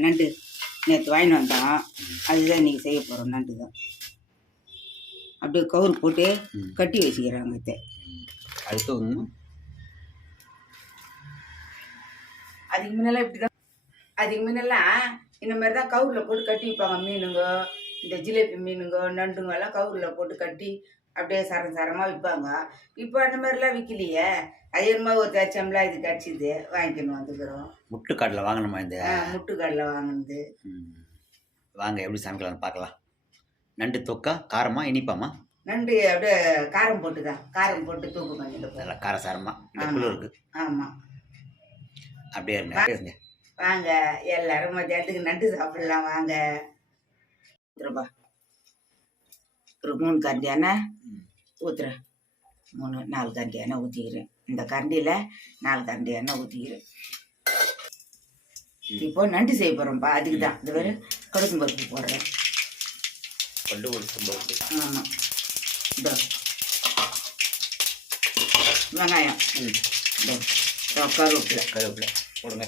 நண்டு நேற்று வாங்கிட்டு வந்தோம் அதுதான் இன்றைக்கி செய்ய போகிறோம் நண்டு தான். அப்படியே கவுரு போட்டு. கட்டி வச்சுக்கிறாங்க அடுத்து ஒன்று அதுக்கு முன்னெல்லாம் இப்படி தான் அதுக்கு முன்னெல்லாம் இந்த மாதிரி தான் கவுரில் போட்டு கட்டி வைப்பாங்க. மீனுங்க இந்த ஜிலேபி மீனுங்க நண்டுங்க எல்லாம் கவுரில் போட்டு கட்டி அப்படியே சரம் சரமாக விற்பாங்க. இப்போ அந்த மாதிரிலாம் விற்கலையே அது என்னமோ ஒரு தச்சம்லாம் இது கிடச்சிது வாங்கிக்கணும் வந்துக்கிறோம் முட்டுக்காட்டில் வாங்கணுமா இந்த முட்டுக்கடலை வாங்கினது. ம். வாங்க எப்படி சமைக்கலாம்னு பார்க்கலாம். நண்டு தொக்கா காரமா இனிப்பாமா? நண்டு அப்படியே காரம் போட்டு தான் காரம் போட்டு தூக்கு பண்ணிட்டு போகிறோம் நல்லா காரசாரமா இந்த ஆமா. குளிருக்கு ஆமாம் அப்படியே இருங்க வாங்க எல்லாரும் மத்தியானத்துக்கு நண்டு சாப்பிடலாம். வாங்க. ஊத்துறப்பா ஒரு மூணு கரண்டி எண்ணெய். ஊற்றுறேன் மூணு நாலு கரண்டி எண்ணெய் ஊற்றிக்கிறேன் இந்த கரண்டியில் நாலு கரண்டி எண்ணெய் ஊற்றிக்கிறேன் இப்போ நண்டு செய்ய போகிறோம்ப்பா அதுக்கு தான். இந்த பேர் கடுக்கும் பருப்பு போடுறேன் ஆமாம் இதோ. வெங்காயம். இதோ. இதோ கருவேப்பிலை. கருவேப்பிலை. போடுங்க.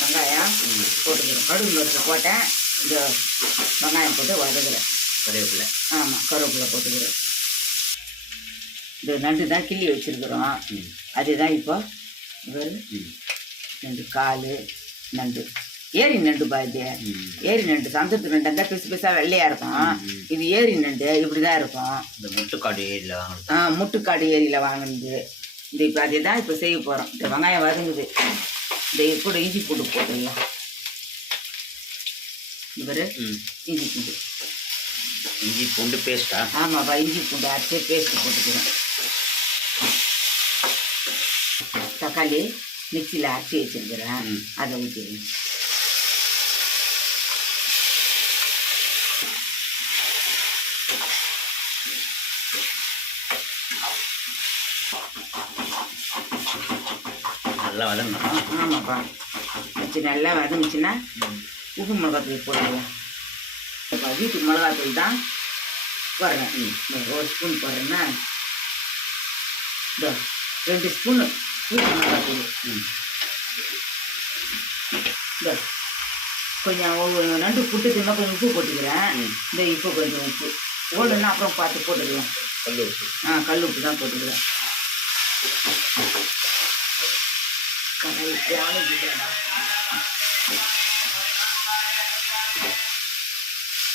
வெங்காயம் போட்டுக்கிறேன் கடுகு பருப்பு போட்டேன். இந்த வெங்காயம் போட்டு வதக்குறேன். கருவேப்பிலை. ஆமாம் கருவேப்பிலை போட்டுக்கிறேன். இந்த நண்டு தான் கிள்ளி வச்சுருக்குறோம். அதுதான் இப்போ நண்டு கால் நண்டு. ஏரி நண்டு பாது ஏரி நண்டு சந்தத்து நண்டு இருந்தால் பெருசு பெருசாக வெள்ளையாக இருக்கும். இது ஏரி நண்டு இப்படி தான் இருக்கும். இந்த முட்டுக்காடு ஏரியில் வாங்கணும் ஆ, முட்டுக்காடு ஏரியில் வாங்கினது. இந்த இப்போ அதை தான் இப்போ செய்ய போகிறோம் இந்த வெங்காயம் வதங்குது. இந்த கூட இஞ்சி பூண்டு போட்டுடலாம் இவர் இஞ்சி பூண்டு. இஞ்சி பூண்டு பேஸ்ட்டா ஆமாப்பா இஞ்சி பூண்டு அரைச்சி பேஸ்ட் போட்டுக்கிறேன் தக்காளி மிக்சியில் அரைச்சி வச்சுருக்கிறேன். அதை ஊற்றிடுங்க நல்லா வதங்கணும். ஆமாப்பா. வச்சு நல்லா வதங்குச்சுன்னா உப்பு மிளகாத்தூள் இப்போ வீட்டு மிளகாத்தூள் தான் போடுறேன். ஒரு ஸ்பூன் போடுறேன்னா இதோ ரெண்டு ஸ்பூனு வீட்டு மிளகாத்தூள். ம். இதோ கொஞ்சம் ஒவ்வொரு நண்டு புட்டு தின்னா கொஞ்சம் உப்பு போட்டுக்கிறேன். இந்த இப்போ கொஞ்சம் உப்பு. ஓடுன்னா அப்புறம் பார்த்து போட்டுக்கலாம். கல் உப்பு. ஆ கல் உப்பு தான் போட்டுக்கிறேன். யானைக்குதுடா.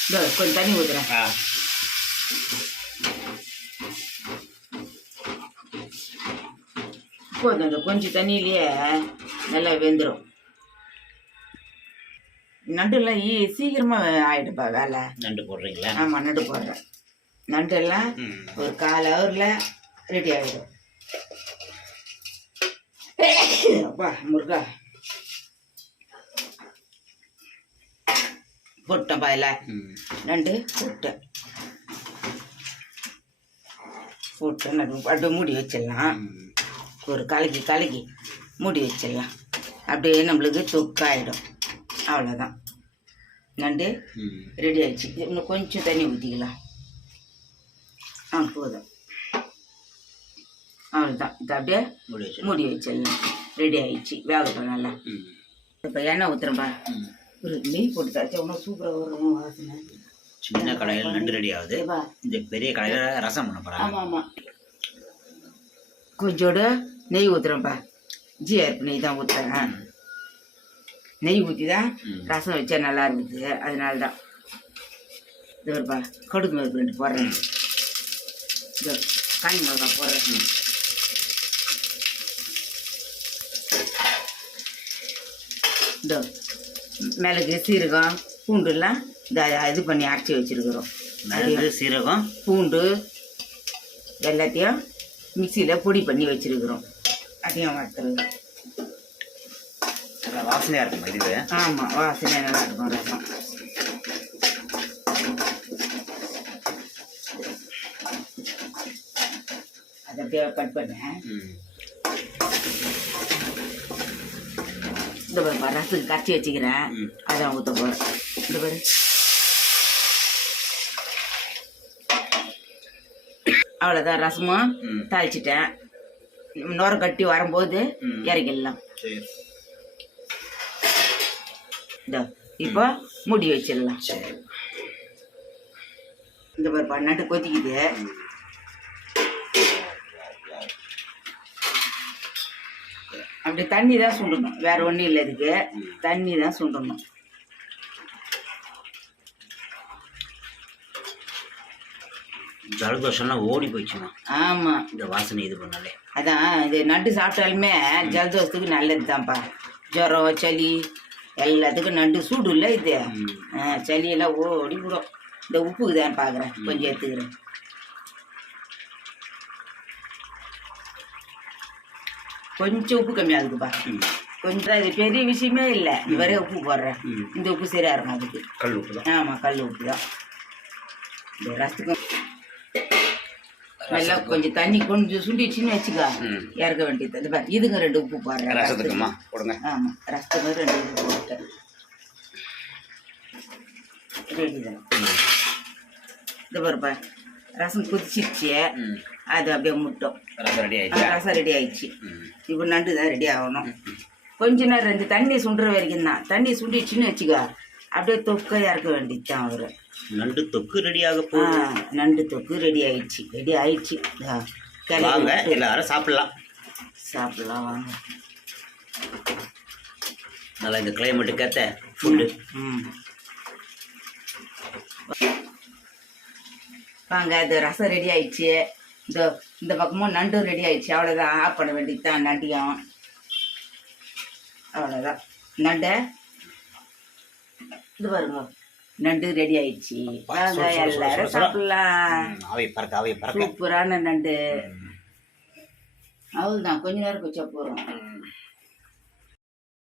இதோ கொஞ்சம் தண்ணி ஊற்றுறேன் ஆ போதும் இந்த கொஞ்சம் தண்ணியிலேயே நல்லா வெந்துடும் நண்டுலாம் ஈ சீக்கிரமாக ஆயிடுப்பா வேலை. நண்டு போடுறீங்களா? ஆமாம் நண்டு போடுறேன். நண்டெல்லாம் ஒரு கால் ஹவரில் ரெடி ஆகிடும் அப்பா முருகா போட்டேன் பாயில் நண்டு போட்டேன் போட்டு நடு அப்படியே மூடி வச்சிடலாம் ஒரு கலக்கி கலக்கி மூடி வச்சிடலாம் அப்படியே நம்மளுக்கு தொக்காயிடும் அவ்வளோதான் நண்டு ரெடி ஆயிடுச்சு இன்னும் கொஞ்சம் தண்ணி ஊற்றிக்கலாம் ஆ போதும் அவ்வளோதான் இது அப்படியே மூடி வச்சு மூடி வச்சிடலாம் ரெடி ஆயிடுச்சு. வேகட்டும் நல்லா. இப்போ எண்ணெய் ஊற்றுறேன்பா ம். ஒரு நெய் போட்டு தாச்சா இன்னும் சூப்பராக வரும் வாசனை. சின்ன கடையில் நண்டு ரெடி ஆகுது. இந்த பெரிய கடையில் ரசம் பண்ண போகிறாங்க ஆமாம் ஆமாம் கொஞ்சோடு நெய் ஊற்றுறேன்ப்பா ஜி அரிப்பு நெய் தான் ஊற்றுறேன் நெய் ஊற்றி தான். ரசம் வச்சா நல்லா இருக்குது. அதனால தான். இது ஒருப்பா கடுகு மிளகு ரெண்டு போடுறேன். காய் மிளகா போடுறேன். இதோ மிளகு சீரகம் பூண்டுலாம் இந்த இது பண்ணி அரைச்சி வச்சுருக்குறோம். மிளகு சீரகம். பூண்டு எல்லாத்தையும் மிக்சியில் பொடி பண்ணி வச்சுருக்குறோம். அதையும் வறுத்துருங்க. நல்லா வாசனையாக இருக்கும் இதுவே ஆமாம் வாசனை நல்லா இருக்கும் ரசம். அதை அப்படியே கட் பண்ணேன் இந்த பாருப்பா ரசத்துக்கு கரைச்சி வச்சுக்கிறேன். அதை ஊற்ற போகிறேன் இந்த பாரு. அவ்வளோதான் ரசமும் தாளிச்சிட்டேன். நுர கட்டி வரும்போது. இறக்கிடலாம். இதோ இப்போ மூடி வச்சிடலாம். சரி. இந்த பாரு பன்னாட்டு கொதிக்குது. அப்படி தண்ணி தான் சுண்டணும். வேற ஒன்றும் இல்லை இதுக்கு. தண்ணி தான் சுண்டணும். ஜலதோஷம்லாம் ஓடி போயிடுச்சுமா ஆமாம் இந்த வாசனை இது பண்ணாலே. அதான் இது நண்டு சாப்பிட்டாலுமே ஜலதோஷத்துக்கு நல்லது தான்ப்பா ஜுரம் சளி எல்லாத்துக்கும் நண்டு சூடு இல்லை இது. சளியெல்லாம் ஓடி விடும். இந்த உப்புக்கு தான் பார்க்குறேன் கொஞ்சம் எடுத்துக்கிறேன். கொஞ்சம் உப்பு கம்மியாகுதுப்பா ம். கொஞ்சம் இது பெரிய விஷயமே இல்லை. இந்த வரைய உப்பு போடுறேன் இந்த உப்பு சரியா இருக்கும் அதுக்கு. கல் உப்பு தான். ஆமாம் கல் உப்பு தான். இந்த ரசத்துக்கு நல்லா கொஞ்சம் தண்ணி கொஞ்சம் சுண்டிடுச்சுன்னு வச்சுக்கோ. இறக்க வேண்டியது. இந்த பாரு இதுங்க ரெண்டு உப்பு போடுறேன் ரசத்துக்குமா? போடுங்க. ஆமாம் ரசத்துக்கு ரெண்டு உப்பு போட்டேன் ரெடி தான். ம் இந்த பாருப்பா ரசம் கொதிச்சிருச்சு. அது அப்படியே முட்டும். ரசம் ரெடி ஆயிடுச்சா? ரசம் ரெடி ஆயிடுச்சு. இப்போ நண்டு தான் ரெடி ஆகணும். கொஞ்ச நேரம் ரெண்டு தண்ணி சுண்டுற வரைக்கும் தான். தண்ணி சுண்டிடுச்சுன்னு வச்சுக்கோ அப்படியே தொக்க இறக்க வேண்டியது தான் அவர். நண்டு தொக்கு ரெடி ஆக போகுது. நண்டு தொக்கு ரெடி ஆயிடுச்சு. ரெடி ஆயிடுச்சு. வாங்க எல்லாரும் சாப்பிடலாம். சாப்பிடலாம் வாங்க. நல்லா இந்த கிளைமேட்டுக்கு ஏற்ற ஃபுட்டு ம். வாங்க இது ரசம் ரெடி ஆயிடுச்சு. இந்த இந்த பக்கமும் நண்டும் ரெடி ஆயிடுச்சு. அவ்வளோதான் ஆஃப் பண்ண வேண்டியது தான் நண்டையும். அவ்வளோதான் நண்டை இது பாருங்க. நண்டு ரெடி ஆயிடுச்சு. வாங்க எல்லாரும். சாப்பிடலாம். சூப்பரான நண்டு. அவ்வளோதான் கொஞ்ச நேரம் வச்சா போகிறோம்.